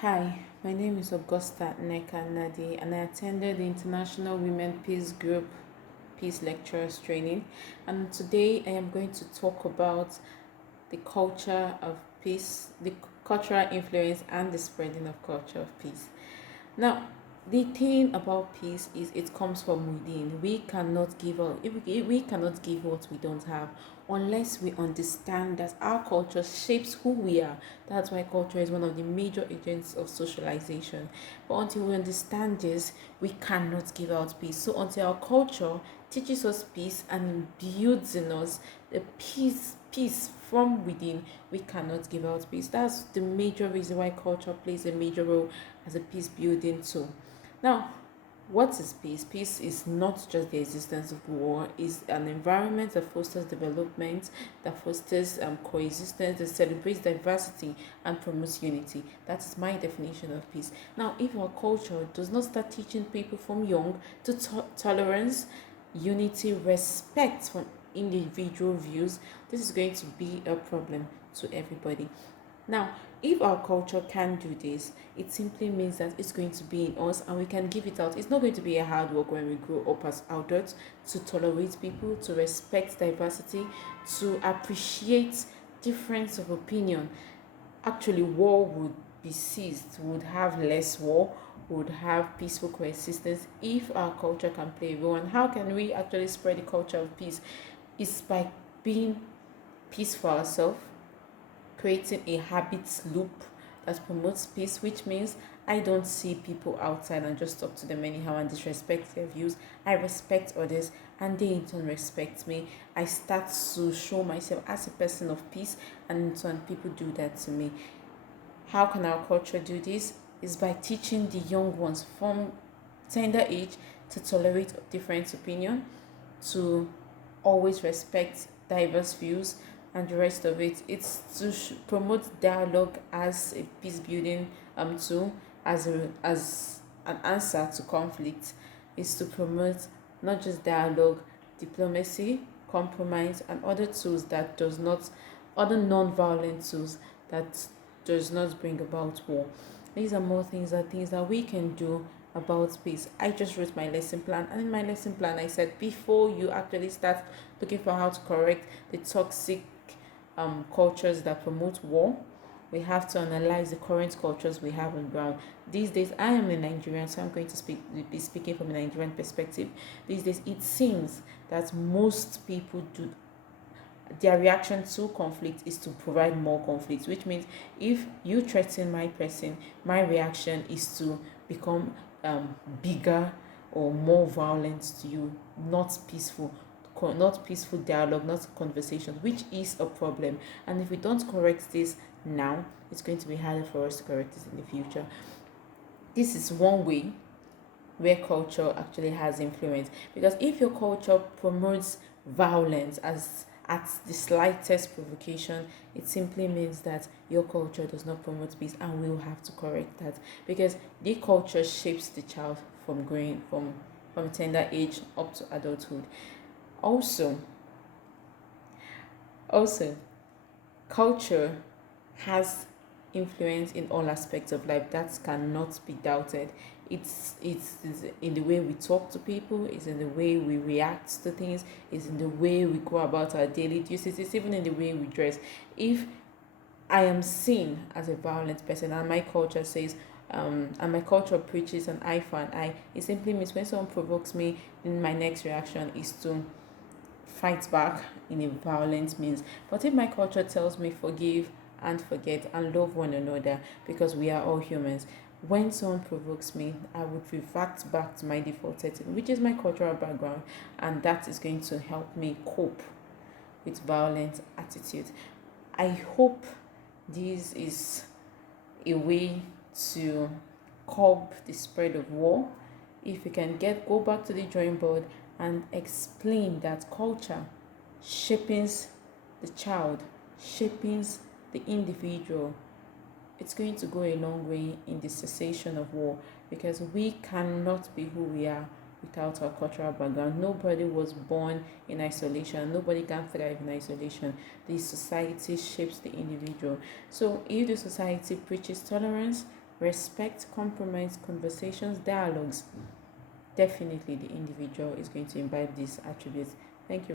Hi, my name is Augusta Nneka Nnadi, and I attended the International Women Peace Group Peace Lecturers Training. And today I am going to talk about the culture of peace, the cultural influence, and the spreading of culture of peace. Now, the thing about peace is it comes from within. We cannot give up. We cannot give what we don't have unless we understand that our culture shapes who we are. That's why culture is one of the major agents of socialization. But until we understand this, we cannot give out peace. So until our culture teaches us peace and builds in us the peace from within, we cannot give out peace. That's the major reason why culture plays a major role as a peace building tool. Now, what is peace? Peace is not just the existence of war, it's an environment that fosters development, that fosters coexistence, that celebrates diversity and promotes unity. That is my definition of peace. Now, if our culture does not start teaching people from young to tolerance, unity, respect from individual views, this is going to be a problem to everybody. Now, if our culture can do this, it simply means that it's going to be in us and we can give it out. It's not going to be a hard work when we grow up as adults to tolerate people, to respect diversity, to appreciate difference of opinion. Actually, war would be ceased, would have less war, would have peaceful coexistence if our culture can play a role. And how can we actually spread the culture of peace? It's by being peace for ourselves, creating a habits loop that promotes peace, which means I don't see people outside and just talk to them anyhow and disrespect their views. I respect others and they in turn respect me. I start to show myself as a person of peace, and in turn people do that to me. How can our culture do this? Is by teaching the young ones from tender age to tolerate different opinion, to always respect diverse views, and the rest of it. It's to promote dialogue as a peace building tool, as an answer to conflict. Is to promote not just dialogue, diplomacy, compromise, and other tools that does not, other non-violent tools that does not bring about war. These are more things that we can do about peace. I just wrote my lesson plan, and in my lesson plan I said before you actually start looking for how to correct the toxic cultures that promote war, we have to analyze the current cultures we have on ground. These days, I am a Nigerian, so I'm going to be speaking from a Nigerian perspective. These days, it seems that most people do, their reaction to conflict is to provide more conflict, which means if you threaten my person, my reaction is to become bigger or more violent to you, not peaceful. Not peaceful dialogue, not conversation, which is a problem. And if we don't correct this now, it's going to be harder for us to correct this in the future. This is one way where culture actually has influence, because if your culture promotes violence as at the slightest provocation, it simply means that your culture does not promote peace, and we will have to correct that, because the culture shapes the child from growing from tender age up to adulthood. Also, also, culture has influence in all aspects of life. That cannot be doubted. It's in the way we talk to people, it's in the way we react to things, it's in the way we go about our daily duties, it's even in the way we dress. If I am seen as a violent person and my culture says and my culture preaches an eye for an eye, it simply means when someone provokes me, then my next reaction is to fight back in a violent means. But if my culture tells me forgive and forget and love one another, because we are all humans, when someone provokes me, I would revert back to my default setting, which is my cultural background, and that is going to help me cope with violent attitudes. I hope this is a way to curb the spread of war. If we can go back to the drawing board and explain that culture shapes the child, shapes the individual, it's going to go a long way in the cessation of war, because we cannot be who we are without our cultural background. Nobody was born in isolation. Nobody can thrive in isolation. The society shapes the individual. So if the society preaches tolerance, respect, compromise, conversations, dialogues, definitely the individual is going to imbibe these attributes. Thank you.